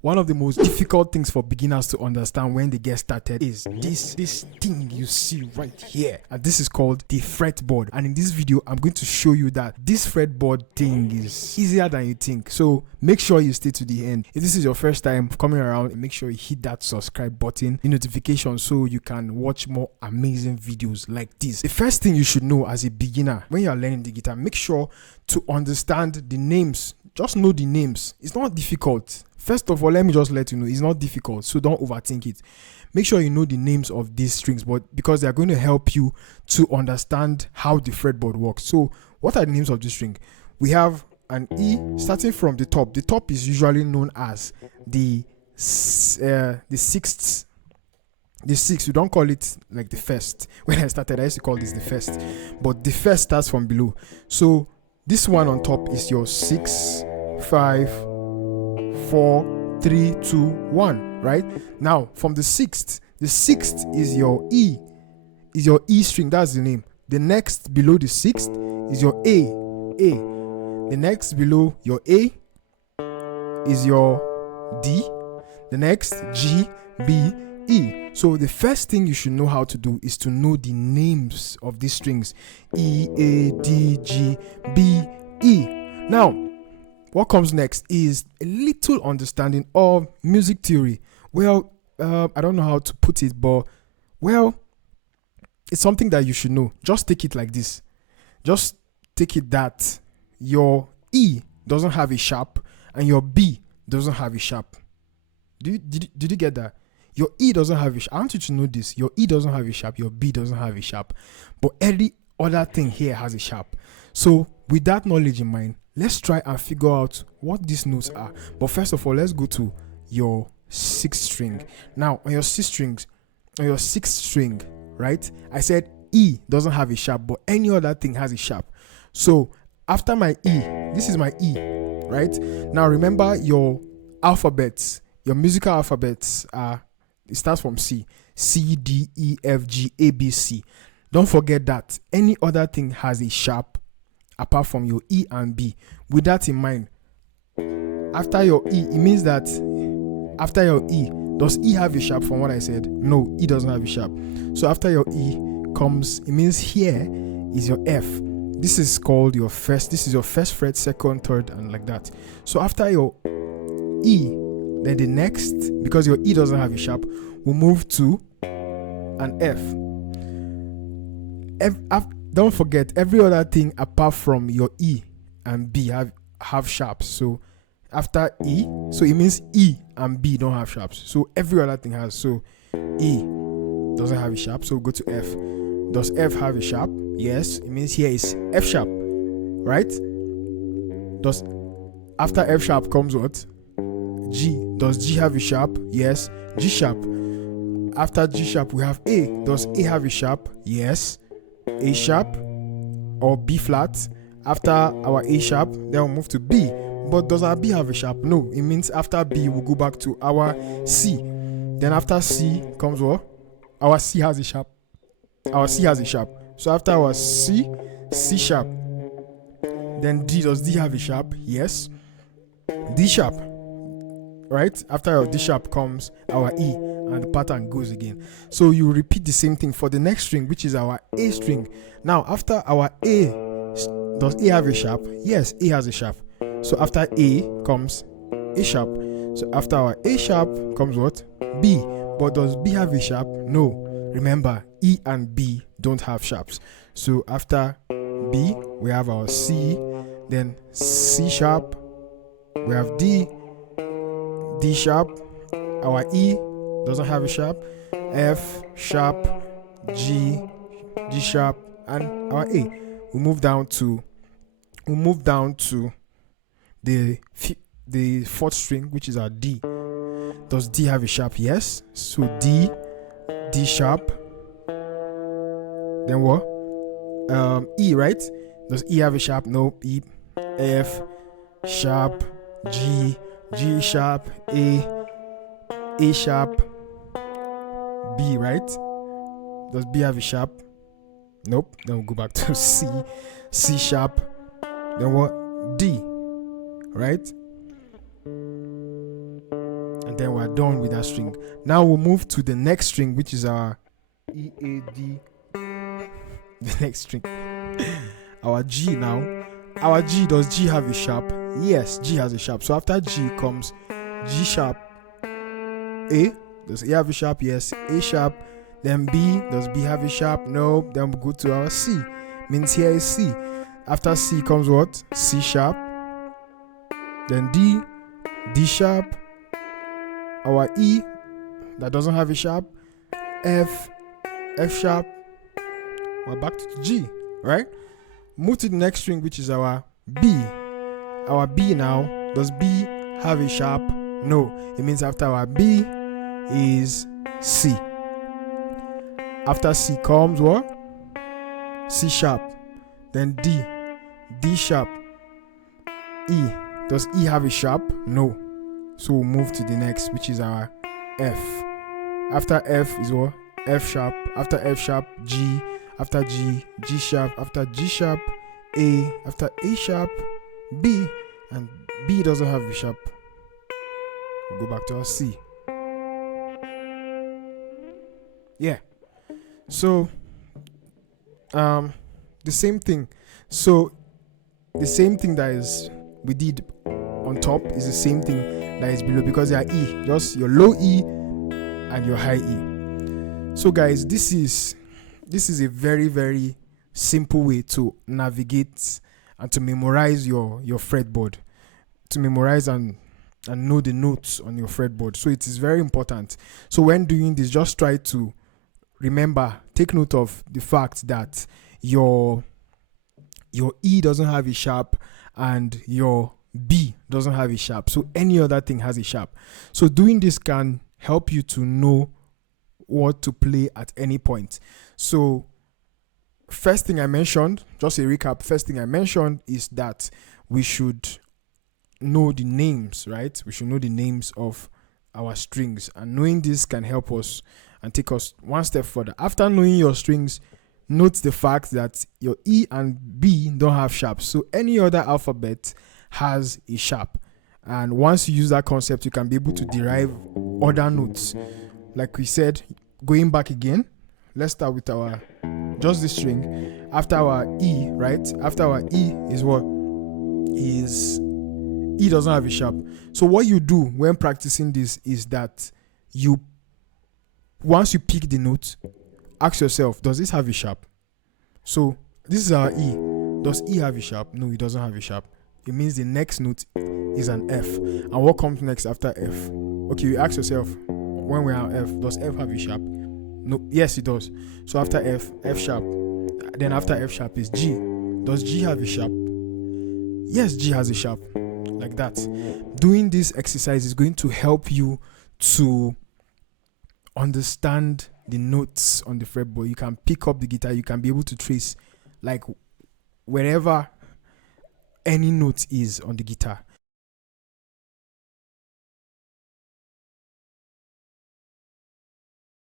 One of the most difficult things for beginners to understand when they get started is this thing you see right here. And this is called the fretboard. And in this video, I'm going to show you that this fretboard thing is easier than you think. So make sure you stay to the end. If this is your first time coming around, make sure you hit that subscribe button, the notification, so you can watch more amazing videos like this. The first thing you should know as a beginner when you're learning the guitar, make sure to understand the names. Just know the names. It's not difficult. First of all, let me just let you know, it's not difficult, so don't overthink it. Make sure you know the names of these strings, but because they are going to help you to understand how the fretboard works. So what are the names of this string? We have an E starting from the top. The top is usually known as the sixth. The sixth, we don't call it like the first. When I started, I used to call this the first, but the first starts from below. So this one on top is your 6, 5, 4, 3, 2, 1, right? Now from the sixth is your E, string. That's the name. The next below the sixth is your A. The next below your A is your D. The next G, B, E. So the first thing you should know how to do is to know the names of these strings: E, A, D, G, B, E. Now, what comes next is a little understanding of music theory. Well, I don't know how to put it, but well, it's something that you should know. Just take it like this. Just take it that your E doesn't have a sharp and your B doesn't have a sharp. Did you get that? Your E doesn't have a sharp. I want you to know this. Your E doesn't have a sharp. Your B doesn't have a sharp. But every other thing here has a sharp. So with that knowledge in mind, let's try and figure out what these notes are. But first of all, let's go to your sixth string. Now, on your sixth string, right? I said E doesn't have a sharp, but any other thing has a sharp. So after my E, this is my E, right? Now remember your alphabets, your musical alphabets are, it starts from C. C, D, E, F, G, A, B, C. Don't forget that any other thing has a sharp apart from your E and B. With that in mind, after your E, it means that after your E, does E have a sharp from what I said? No, E doesn't have a sharp. So after your E comes, it means here is your F. This is called your first, this is your first fret, second, third, and like that. So after your E, then the next, because your E doesn't have a sharp, we'll move to an F. Don't forget, every other thing apart from your E and B have sharps. So after E, so it means E and B don't have sharps. So every other thing has. So E doesn't have a sharp, so go to F. Does F have a sharp? Yes. It means here is F sharp, right? Does after F sharp comes what? G. Does G have a sharp? Yes. G sharp. After G sharp we have A. Does A have a sharp? Yes. A sharp or B flat. After our A sharp, then we'll move to B. But does our B have a sharp? No. It means after B we'll go back to our C. Then after C comes what? Our C has a sharp. Our C has a sharp. So after our C, C sharp. Then D. Does D have a sharp? Yes. D sharp. Right? After our D sharp comes our E, and the pattern goes again. So you repeat the same thing for the next string, which is our A string. Now after our A, does A have a sharp? Yes, A has a sharp. So after A comes A sharp. So after our A sharp comes what? B. But does B have a sharp? No. Remember, E and B don't have sharps. So after B, we have our C, then C sharp, we have D, D sharp, our E doesn't have a sharp, F sharp, G, G sharp, and our A. We move down to the fourth string, which is our D. Does D have a sharp? Yes. So D, D sharp. Then what? E, right? Does E have a sharp? No. E, F sharp, G, G sharp, A sharp, B, right? Does B have a sharp? Nope. Then we'll go back to C, C sharp. Then what? D, right? and then we're done with that string. Now we'll move to the next string, which is our E, A, D. The next string. Our G now. Our G, does G have a sharp? Yes, G has a sharp. So after G comes G sharp, A. Does A have a sharp? Yes. A sharp. Then B. Does B have a sharp? No. Then we go to our C. Means here is C. After C comes what? C sharp. Then D. D sharp. Our E, that doesn't have a sharp. F. F sharp. We're back to G, right? Move to the next string, which is our B. Our B now, does B have a sharp? No. It means after our B is C. After C comes what? C sharp. Then D. D sharp. E. Does E have a sharp? No. So we'll move to the next, which is our F. After F is what? F sharp. After F sharp, G. After G, G sharp. After G sharp, A. After A sharp, B. And B doesn't have a sharp. We'll go back to our C. Yeah. So, the same thing. So, the same thing that is we did on top is the same thing that is below, because they are E. Just your low E and your high E. So, guys, this is a very, very simple way to navigate and to memorize your fretboard, to memorize and know the notes on your fretboard. So it is very important. So when doing this, just try to remember, take note of the fact that your E doesn't have a sharp and your B doesn't have a sharp. So any other thing has a sharp. So doing this can help you to know what to play at any point. So first thing I mentioned, just a recap, first thing I mentioned is that we should know the names, right? We should know the names of our strings, and knowing this can help us and take us one step further. After knowing your strings, note the fact that your E and B don't have sharps. So any other alphabet has a sharp. And once you use that concept, you can be able to derive other notes. Like we said, going back again, let's start with our just the string. After our E, right? After our E is what? Is E doesn't have a sharp. So what you do when practicing this is that once you pick the note, ask yourself, does this have a sharp? So this is our E. Does E have a sharp? No, it doesn't have a sharp. It means the next note is an F. And what comes next after F? Okay, you ask yourself, when we're on F, does F have a sharp? No, yes, it does. So after F, F sharp. Then after F sharp is G. Does G have a sharp? Yes, G has a sharp. Like that. Doing this exercise is going to help you to understand the notes on the fretboard. You can pick up the guitar, you can be able to trace like wherever any note is on the guitar.